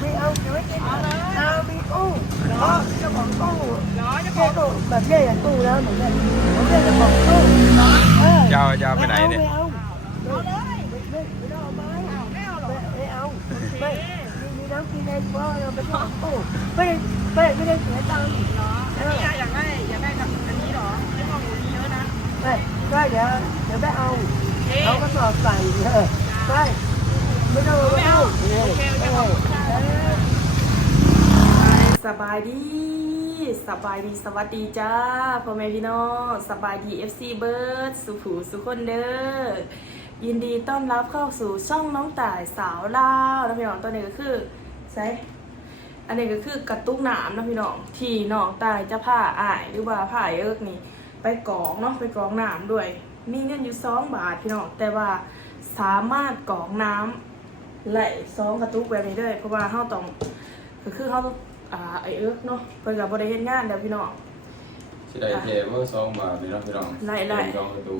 ไม่เอาเดี๋ยวไม่กินเอามีตู้เนาะเจ้าของตู้เนาะเจ้าของตู้แบบนี้อย่างตู้แล้วหนูเนี่ยผมเรียกเจ้าของตู้จะเอาไปไหนเนี่ยไม่เอาเลยไม่ต้องเอาไม้ไม่เอาหรอกไม่เอาไม่มีน้ำกินเองเพราะเราเป็นเจ้าของตู้ไม่ได้เสียตังค์เนาะอยากได้กับอันนี้หรอไม่ต้องอยู่เยอะนะไม่ก็เดี๋ยวไปเอาก็สอบใส่ใช่ไม่เอาโอเคสบายดีสวัสดีจ้าพ่อแม่พี่น้องสบายดี FC เบิร์ดสุขูสุคนเด้อยินดีต้อนรับเข้าสู่ช่องน้องต่ายสาวลาวนะพี่น้องตัวนี้ก็คือใช่อันนี้ก็คือกระตุกหนามนะพี่น้องที่น้องต่ายจะผ้าอ้ายหรือว่าผ้าเอิกนี่ไปกองเนาะไปกองหนามด้วยมีเงินอยู่2 บาทพี่น้องแต่ว่าสามารถกองน้ำไหล2กระตุกแบบนี้ได้เพราะว่าเฮาต้องก็คือเฮาไอเอิกเนาะเพิ่นกับบริเฮ็ดงานแล้วพี่น้องสิได้เทเวอร์2 บาทพี่น้องไล่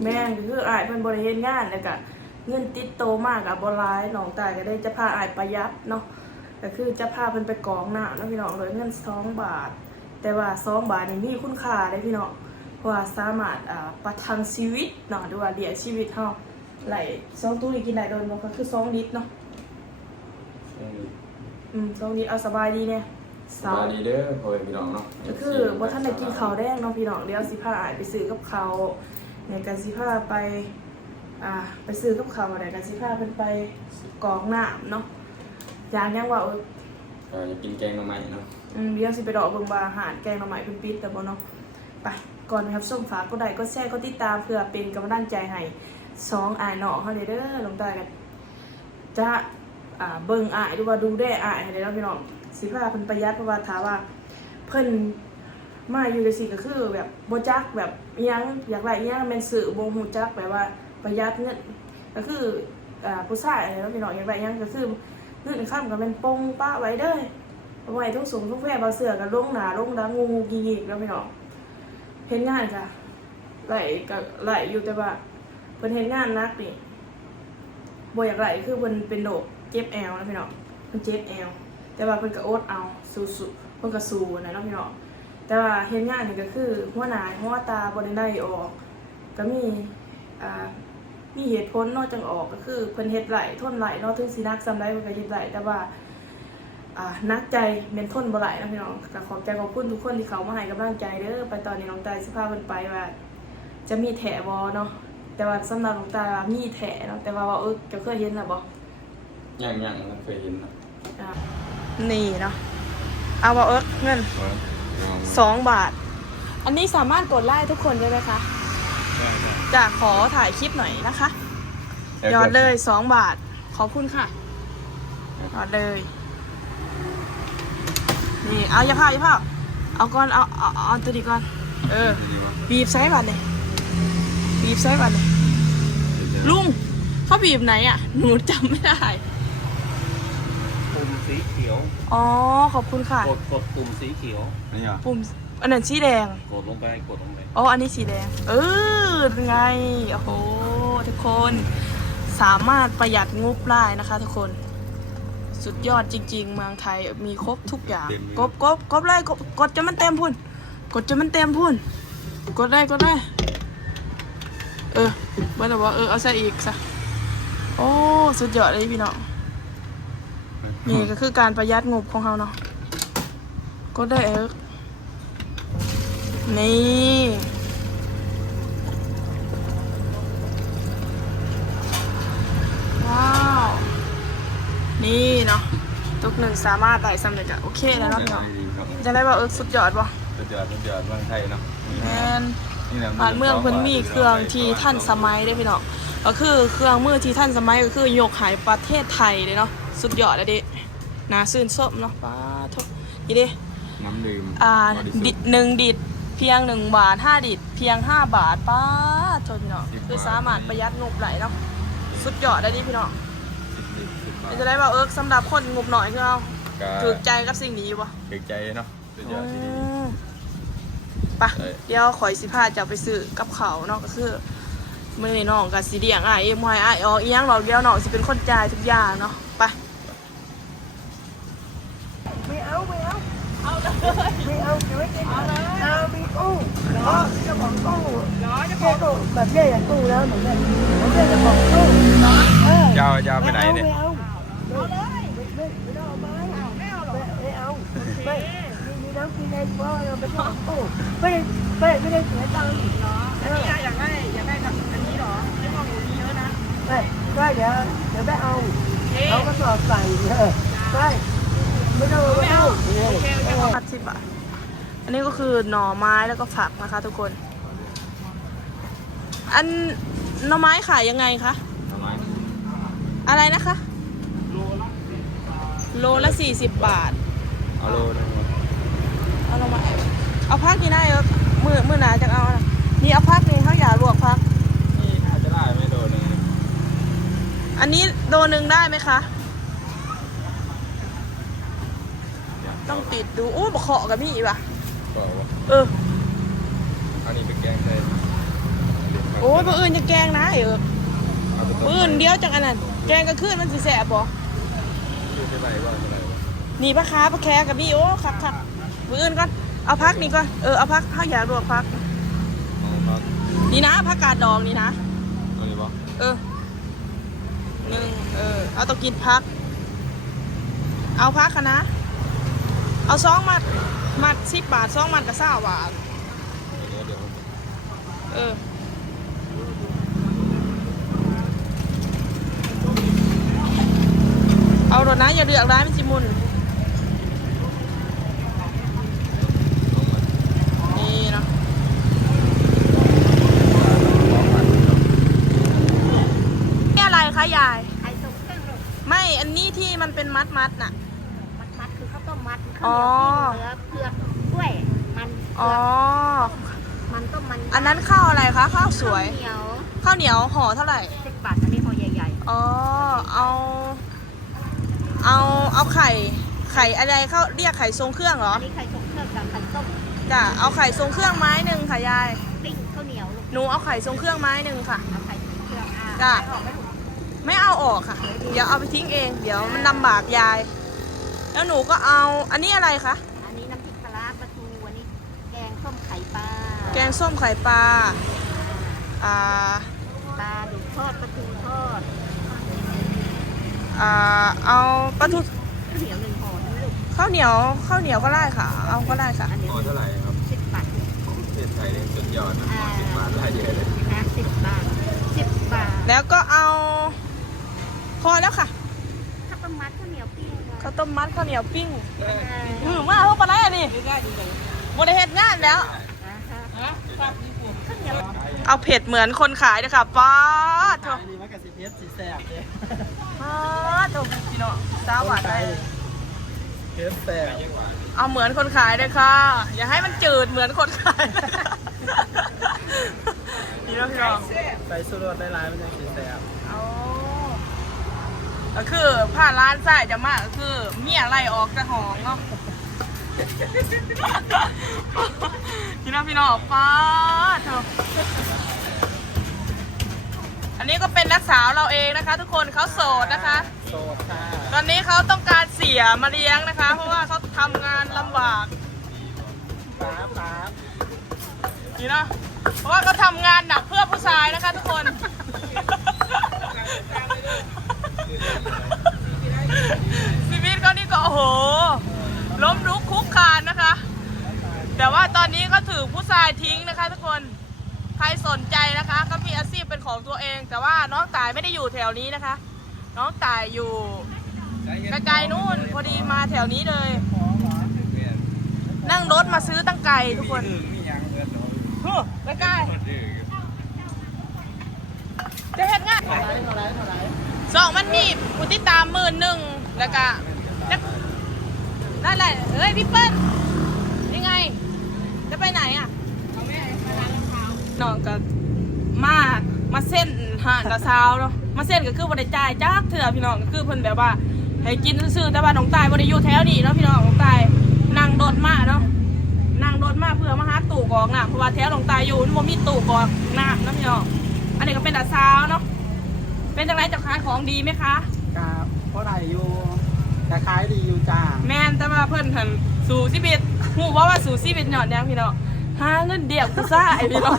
แม่งก็คืออ้ายเพิ่นบริเฮ็ดงานแล้วก็เงินติดโตมากกับบ่หลายน้องตายก็ได้จะพาอ้ายประหยัดเนาะก็คือจะพาเพิ่นไปกองน้ำเนาะพี่น้องโดยเงิน2 บาทแต่ว่า2 บาทนี่มีคุณค่าเด้พี่น้องเพราะว่าสามารถประทังชีวิตเนาะหรือว่าเลี้ยงชีวิตเฮาไหล2ตู้นี่กินได้โดนบ่ก็คือ2 ลิตรเนาะ2 ลิตรเอาสบายดีเนี่ยสบายดีเด้อพ่อแม่พี่น้องเนาะก็คือบ่ทันได้กินข้าวแดงเนาะพี่น้องเดี๋ยวสิพาอ้ายไปซื้อกับข้าวเนี่ยก็สิพาไปซื้อกับข้าวอะไรก็สิพาเพิ่นไปกองน้ำเนาะอย่างยังว่าจะกินแกงหน่อไม้เนาะเดี๋ยวสิไปดอกเบิ่งว่าอาหารแกงหน่อไม้เพิ่นปิดแต่บ่เนาะไปก่อนนะครับส้มฝากกดไลค์กดแชร์กดติดตามเพื่อเป็นกำลังใจให้2อ้ายน้องเฮาเด้อลงตากันจะเบิ่งอ้ายหรือว่าดูแลอ้ายให้ได้เนาะพี่น้องสิพาเพิ่นประหยัดเพราะว่าถ้าว่าเพิ่นมาอยู่จังซี่ก็คือแบบบ่จักแบบอีหยังอยากได้อีหยังแม่นซื้อบ่ฮู้จักแบบว่าประหยัดเงินก็คือผู้ชายอะไรเนาะพี่น้องอยากได้อีหยังก็คือเงินข้ามก็เป็นปงป้าไว้เด้อเอาไว้ทุกสูงทุกแว่บ่เสื้อก็ลงหน้าลงดังงูกีกแล้วพี่น้องเฮ็ดงานก็ไหลอยู่แต่ว่าเพิ่นเฮ็ดงานหนักนี่บ่อยากไหลคือเพิ่นเป็นโรคเจ็บแอวนะพี่น้องเพิ่นเจ็บแอวแต่ว่าเพิ่นก็อดเอาสู้ๆเพิ่นก็สู้นะเนาะพี่น้องแต่ว่าเฮ็ดงานนี่ก็คือหัวหน้าหัวตาบ่ได้ออกก็มีเหตุผลนอกจากออกก็คือเพิ่นเฮ็ดไหลทนไหลเนาะถึงสินักซำใดเพิ่นก็เฮ็ดไหลแต่ว่านักใจเป็นทนบ่ไหลนะพี่น้องก็ขอบใจขอบคุณทุกคนที่เขามาให้กำลังใจเด้อไปตอนนี้น้องตายสิพาเพิ่นไปว่าจะมีแถบ่เนาะแต่ว่าสำหรับน้องตายมีแถเนาะแต่ว่าจะเคยเห็นแล้วบ่ยังมันเคยเห็นนะนี่เนาะเอาว่าเงิน2 บาทอันนี้สามารถกดไลค์ทุกคนได้ไหมคะจะขอถ่ายคลิปหน่อยนะคะยอดเลย2 บาทขอบคุณค่ะยอดเลยนี่เอาอย่าพลาดเอาก่อนเอาตัวดีก่อนบีบไซส์ก่อนเลยบีบไซส์ก่อนเลยลุงเขาบีบไหนอ่ะหนูจำไม่ได้ปุ่มสีเขียวอ๋อขอบคุณค่ะกดปุ่มสีเขียวนี่เหรอปุ่มอันนั้นสีแดงกดลงไปอ๋ออันนี้สีแดงไงโอ้โหทุกคนสามารถประหยัดงบได้นะคะทุกคนสุดยอดจริงๆเมืองไทยมีครบทุกอย่างกดเลยกดจนมันเต็มพุ่นกดจนมันเต็มพุ่นกดได้เมื่อไหร่ว่าเอาใส่อีกซะโอ้สุดยอดเลยพี่น้องนี่ก็คือการประหยัดงบของเขาเนาะกดได้นี่ว้าวนี่เนาะทุกหนึ่งสามารถได้สำเร็จโอเคแล้วเนาะพี่น้องจะได้ว่าสุดยอดป่ะสุดยอดเมืองไทยเนาะบ้านเมืองเพิ่นมีเครื่องที่ทันสมัยได้พี่น้องก็คือเครื่องมือที่ทันสมัยก็คือยกหายประเทศไทยเลยเนาะสุดยอดเลยดิน่าชื่นชมเนาะป้าทุกยี่ดิน้ำดื่มดิด1 ดิดเพียง1 บาท5 ดิดเพียง5 บาทป้าโทษพี่น้องคือสามารถประหยัดงบไหลเนาะสุดยอดได้ดิพี่น้องจะได้ว่าสำหรับคนงบหน่อยคือเอาถูกใจกับสิ่งนี้ป่ะถูกใจเนาะสุดยอดที่นี่ปะเดี๋ยวขอยสิพาจะไปซื้อกับเขาเนาะก็คือมื้อนี้น้องกับสิเลี้ยงอ้ายมวยอ้ายอีหยังเราเดี๋ยวน้องสิเป็นคนจ่ายทุกอย่างเนาะไป ไม่เอาจะไม่กินเอามีกุ้งเนาะเจ้าของกุ้งเนาะเจ้าของกุ้งแบบเนี้ยอย่างกุ้งแล้วเหมือนกันผมเรียกเจ้าของกุ้งเนาะ ยาวไปไหนเนี่ย ไม่เอาไม่ต้องเอาไม้ไม่เอาหรอไม่เอาไม่มีน้ำกินเองเพราะเราเป็นเจ้าของกุ้งไม่ได้เสียตังค์เนาะอันนี้อยากได้กับอันนี้หรอไม่ต้องอย่างนี้เยอะนะไม่ก็เดี๋ยวไม่เอาเขาก็สอบใส่ไม่ต้องไม่เอา10 บาทอันนี้ก็คือหน่อไม้แล้วก็ผักนะคะทุกคน อันหน่อไม้ขายยังไงคะอะไรนะคะโลละ40 บาท เอาโลนึง เอาลงมาเอาพักนี่ได้มือหนาจะเอานะนี่เอาพักนี่เขาอยากลวกพัก นี่น่าจะได้ไม่โดนนึง อันนี้โลนึงได้ไหมคะต้องติดดูอู้บะเคาะกับมีป่ะ ก็ว่า อันนี้เป็นแกงไทย โอ้ยมื้ออื่นจะแกงนะมื้ออื่นเดียวจากอันนั้นแกงก็ขึ้นมันสิแสบบ่ อยู่ที่ไหนว่าที่ไหน นี่ปลาคาปลาแคกับนี่โอ้คักมื้ออื่นก่อนเอาพักนี่ก่อนเอาพักข้าวอยากลวกพัก อ๋อครับ นี่นะผักกาดดองนี่นะ อันนี้ปะ หนึ่งเอาต้องกินพักเอาพักคะนะเอา2 มัด10 บาท2 มัดก็20 บาทเอาโดนนะอย่าเดือดร้ายมันจิมุนนี่เนาะนี่อะไรคะยาย ไอ้ตรงเครื่อง ไม่อันนี้ที่มันเป็นมัดน่ะ มัดคือข้าวต้มมัด อ๋อ เนื้อเผือกกล้วยมัน อ๋อ มันก็มัน อันนั้นข้าวอะไรคะข้าวสวย เหนียว ข้าวเหนียวห่อเท่าไหร่ 10 บาทอันนี้ห่อใหญ่ อ๋อเอาไข่อะไรเขาเรียกไข่ทรงเครื่องเหร ๆ อ อันนี้ไข่ทรงเครื่องกับไข่ต้ม จ้ะเอาไข่ทรงเครื่องไม้หนึ่งค่ะยาย ปิ้งข้าวเหนียวลูก หนูเอาไข่ทรงเครื่องไม้หนึ่งค่ะ เอาไข่ทรงเครื่องจ้ะเอาออกไหมลูก ไม่เอาออกค่ะ เดี๋ยวเอาไปทิ้งเองเดี๋ยวมันลำบากยาย แล้วหนูก็เอาอันนี้อะไรคะ อันนี้น้ำพริกปลาร้าปลาทูอันนี้แกงส้มไข่ปลา แกงส้มไข่ปลาปลาดุกทอดปลาทูทอด เอาปลาทู ข้าวเหนียว1 ห่อใช่ไหมลูก ข้าวเหนียวก็ได้ค่ะ เอาก็ได้ค่ะ อันนี้ อ๋อเท่าไหร่ครับ 10 บาท เศษไทยนี่สุดยอดนะ10 บาทได้เยอะเลย นะ10 บาท10 บาท แล้วก็เอาพอแล้วค่ะ ข้าวต้มมัดข้าวเหนียวปิ้ง ข้าวต้มมัดข้าวเหนียวปิ้งมาเข้าไปแล้วนี่บริเฮ็ดงานแล้ว ข้าวเหนียว เอาเผ็ดเหมือนคนขายเลยค่ะป้าโถ ดีมากกับสีเพชรสีแสบเลย ป้าโถพี่น้องสาหวานได้ เพชรแสบ เอาเหมือนคนขายเลยค่ะ อย่าให้มันจืดเหมือนคนขายนี่น้องพี่น้อง ใส่สุรสได้ร้ายมันยังสีแสบ เอาก็คือผ่านร้านใส่จะมากก็คือเมียไล่ออกจากห้องเนาะพี่น้องป้าโถอันนี้ก็เป็นนักสาวเราเองนะคะ ทุกคนเขาโสดนะคะ โสดค่ะ ตอนนี้เขาต้องการเสียมาเลี้ยงนะคะ เพราะว่าเขาทำงานลำบาก ป๊า นี่เนาะเพราะว่าเขาทำงานหนักเพื่อผู้ชายนะคะ ทุกคนชีวิตเขานี่ก็โอ้โหล้มลุกคลุกคลานนะคะ แต่ว่าตอนนี้ก็ถือผู้ชายทิ้งนะคะ ทุกคนใครสนใจนะคะก็มีอาชีพเป็นของตัวเอง แต่ว่าน้องต่ายไม่ได้อยู่แถวนี้นะคะ น้องต่ายอยู่ไกลๆนู่นพอดีมาแถวนี้เลย นั่งรถมาซื้อตั้งไก่ทุกคน มียังเงินเนาะ เฮ้ยใกล้จะเห็นงาน เท่าไร 2 มันมีผู้ติดตาม11,000แล้วก็นั่นแหละเฮ้ยพี่เปิ้ลนี่ไงจะไปไหนอ่ะน้องก็มาเส้นห่านกับสาวเนาะมาเส้นก็คือบริจ่ายจักเถื่อพี่น้องก็คือเพิ่นแบบว่าให้กินซื่อๆแต่ว่าน้องตายบริยูแถวนี้เนาะพี่น้องน้องตายนั่งรถมาเนาะนั่งรถมาเพื่อมาหาตู้กรอกน้ำเพราะว่าแถวน้องตายอยู่มันบ่มีตู้กรอกน้ำนะพี่น้องอันนี้ก็เป็นอาสาวเนาะเป็นจังไรจะขายของดีไหมคะ กับเพราะไรอยู่แต่ขายดีอยู่จ้า แม่นแต่ว่าเพิ่นหันสู่ชีวิต หูว่าสู่ซี่เป็นหยอดยังพี่น้องหาเงินเดี่ยวกูซ่าไอพี่น้อง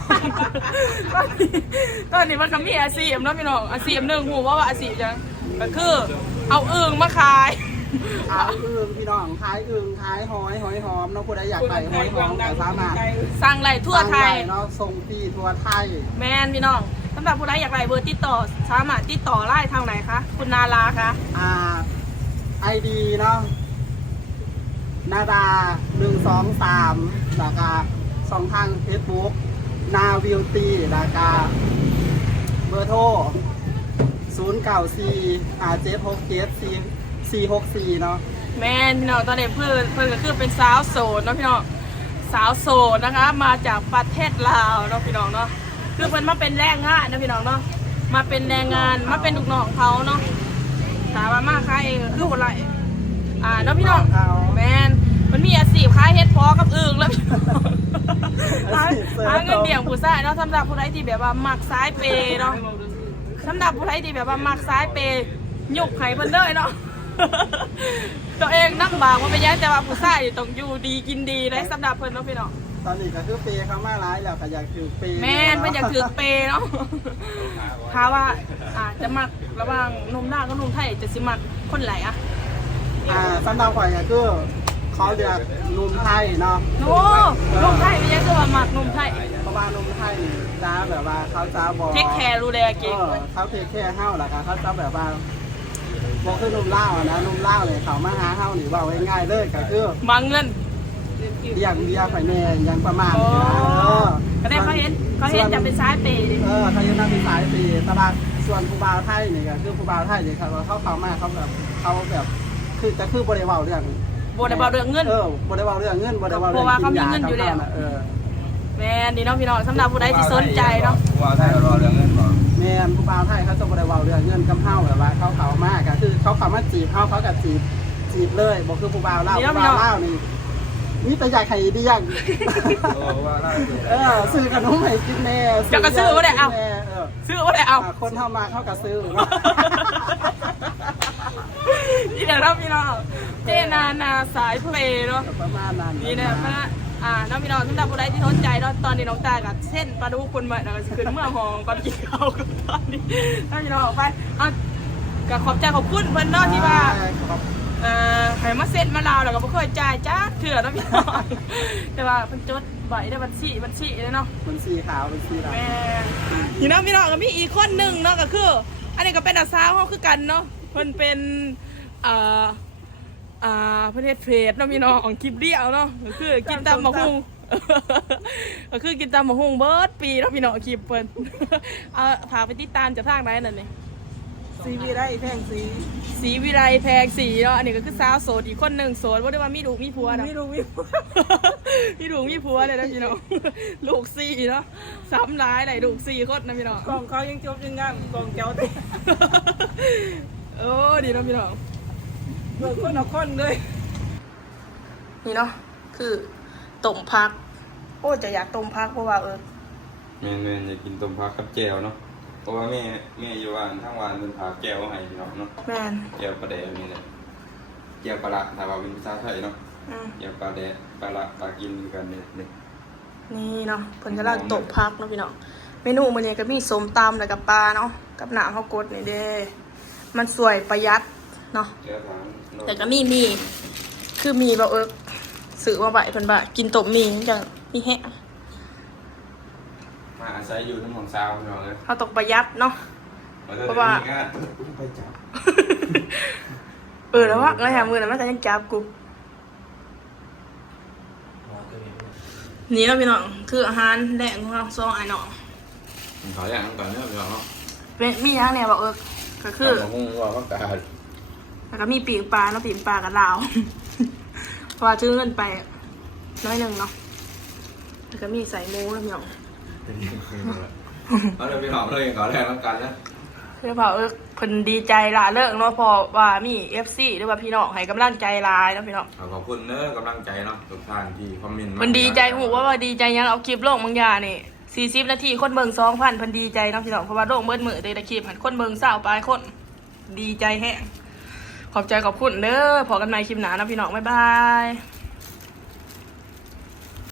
ตอนนี้มันก็มีอาชีพนะพี่น้องอาชีพหนึ่งหูว่าอาชีพยังก็คือเอาอึ่งมาขาย ขายอึ่งพี่น้องขายอึ่งขายหอยหอมเนาะผู้ใดอยากไปหอยหอมก็สามารถ สั่งไหลทั่วไทย เนาะส่งฟรีทั่วไทย แมนพี่น้องสำหรับผู้ใดอยากไหลเบอร์ติดต่อสามารถติดต่อไล่ทางไหนคะคุณนาราคะ ID เนาะนาดา123ราคาช่องทาง Facebook นาวิวตีราคาเบอร์โทร0945767464เนาะ แมนพี่น้องตอนนี้เพื่อนก็คือเป็นสาวโสดเนาะพี่น้องสาวโสดนะคะมาจากประเทศลาวเนาะพี่น้องเนาะคือเพิ่นมาเป็นแรงงานนะพี่น้องเนาะมาเป็นแรงงานมาเป็นลูกน้องเขาเนาะถามว่ามาค้าเองก็คือคนไรเนาะพี่น้องแมนมันมีอาชีพค้าเฮ็ดพอกับอึ่งแล้วพี่น้องหาเงินเดี่ยงผู้ชายเนาะสำหรับผู้ใดที่แบบว่ามักซ้ายเปย์เนาะสำหรับผู้ใดที่แบบว่ามักซ้ายเปย์หยุกไห้เพิ่นเลยเนาะ ตัวเองนั่งบางว่าเป็นยังแต่ว่าผู้ชายต้องอยู่ดีกินดีเลยสำหรับเพิ่นเนาะพี่น้อง ตอนนี้ก็คือเปย์เขามาร้ายแล้วก็อยากถือเปย์ แม่นเพิ่นอยากถือเปย์เนาะถ้าว่าจะมักระหว่างนมหน้ากับนมไทยจะสิมักคนไหนอะ สำหรับข่อยก็คือเขาเรียกนุ่มไทยเนาะ โน้นมไทยเป็นยังคือว่ามักนมไทย เพราะว่านุ่มไทยนี่จ้าแบบว่าเขาจะบอก เทคแคร์ดูแลเก่ง เขาเทคแคร์เฮ้าแหละค่ะเขาจะแบบว่าบอกคือนุ่มเล่าวนะนุ่มเล่าวเลยเขามาหาเฮ้านี่ว่าง่ายๆเลยก็คือบ างเงิน เลี้ยงเบียร์ไข่แน่ยังประมาณ โอ้ นี้นะ ก็ได้เขาเห็นจะเป็นซ้ายเปย์ เขายังนั่งเป็นสายปีตลาดส่วนผู้บ่าวไทยนี่ก็คือผู้บ่าวไทยนี่ครับเขามาเขาแบบคือจะคือบริวารเรื่อง โบได้บอกเรื่องเงิน บริวารเรื่องเงินบริวาร เพราะว่าเขามีเงินอยู่แล้ว แม่นดีเนาะพี่น้องสำหรับผู้ใดที่สนใจเนาะ ว่าไทยรอเรื่องเงินก่อน แม่นผู้บ่าวไทยเขาจะบริวารเรื่องเงินกำเฮ้าแบบว่าเขามากก็คือเขามาจีบเขากับจีบเลยบอกคือผู้บ่าวเล่าผู้บ่าวเล่านี่นี่ไปอยากไข่ดีอย่าง ว่าได้ ซื้อขนมให้กินแน่ จะกระซื้อว่าได้เอาซื้อว่าได้เอา คนเข้ามาเขาก็ซื้อ นี่เดี๋ยวเราพี่น้องเจนาสายเพลย์เนาะ ประมาณนั้น นี่นะพระน้องพี่น้องสำหรับผู้ใดที่สนใจเนาะตอนนี้น้องตากับเส้นปลาดุกคนใหม่เราขึ้นเมื่อหองก่อนกินข้าวกันตอนนี้น้องพี่น้องออกไปกับขอบใจขอบคุณเพิ่นเนาะที่ว่าให้มาเซ็นมาลาวแล้วก็บ่เคยจ่ายจ้าเถื่อเนาะพี่น้องแต่ว่าเพิ่นจดใบได้บัญชีเลยเนาะ เป็นสีขาวเป็นสีดำ แม่นี่น้องพี่น้องก็มีอีกคนหนึ่งเนาะก็คืออันนี้ก็เป็นอาสาเขาคือกันเนาะเพิ่นเป็นประเทศเพจเนาะพี่น้องของคลิปเดียวเนาะก็คือกินตำมะฮุงก็คือกินตำมะฮุงเบิร์ดปีเนาะพี่น้องคลิปเพิ่นพาไปติดตามจากทางไหนนั่นนี่ สีวิไลแพงสี สีวิไลแพงสีเนาะอันนี้ก็คือสาวโสดอีกคนหนึ่งโสดว่าได้ว่ามีลูกมีผัวนะมีลูกมีผัวเลยนะพี่น้องลูกสี่เนาะซ้ำร้ายไหนลูกสี่คนนะพี่น้อง กองเขายังจบยังงามกองเจ้า โอ้ดีเนาะพี่น้อง เบิกคนเอาคนเลย นี่เนาะคือต้มพักโอ้จะอยากต้มพักเพราะว่าแม่อยากกินต้มผักกับแจ่วเนาะเพราะว่าแม่อยู่บ้านทั้งวันเป็นผักแจ่วให้พี่น้องเนาะ แม่น แจ่วปลาแดกนี่แหละแจ่วปลาละถ้าว่าเป็นภาษาไทยเนาะแจ่วปลาแดกปลาละปลากินกันเนี่ย นี่เนาะเพิ่นกำลังต้มพักเนาะพี่น้องเมนูมื้อนี้ก็มีส้มตำแล้วกับปลาเนาะกับหน้าข้าวกดนี่เด้มันสวยประหยัดเนาะ แจ่วทาง แต่ก็มีคือมีแบบซื้อมาใบเพิ่นบ่ากินต้มมีจังมีแฮะ มาอาศัยอยู่ทั้งหมดซาวพี่น้องเลย เขาตกประหยัดเนาะ เพราะว่า ไปจับ แล้วว่าแล้วแหมมือนั้นมันก็ยังจับกูนี่เนาะพี่น้องคืออาหารแดงของเราซองไอ้เนาะ ขออย่างนั้นก่อนเนี่ยพี่น้องเนาะ มีอย่างเนี่ยบอกก็คือ ตำบักหุ่งว่าก็กาด แล้วก็มีปีกปลาเนาะปีกปลากับลาว เพราะว่าซื้อเงินไปน้อยหนึ่งเนาะแล้วก็มีใส่หมูแล้วพี่น้อง เอาเลยพี่น้องเลยขอแรกแล้วกันนะ เรียกว่าเพิ่นดีใจหลายเลิกเนาะเพอว่ามี FC หรือว่าพี่น้องให้กำลังใจหลายเนาะพี่น้อง ขอบคุณเนอะกำลังใจเนาะทุกท่านที่คอมเมนต์ เพิ่นดีใจหูว่าดีใจยังเอาคลิปลงบางอย่างนี่40 นาทีคนเบิ่ง 2,000เพิ่นดีใจเนาะพี่น้องเพราะว่าลงเบิดมื้อแต่ละคลิปหันคนเบิ่ง20ปลายคนดีใจแฮงขอบใจขอบคุณเด้อพอกันใหม่คลิปหน้านะพี่น้องบ๊ายบาย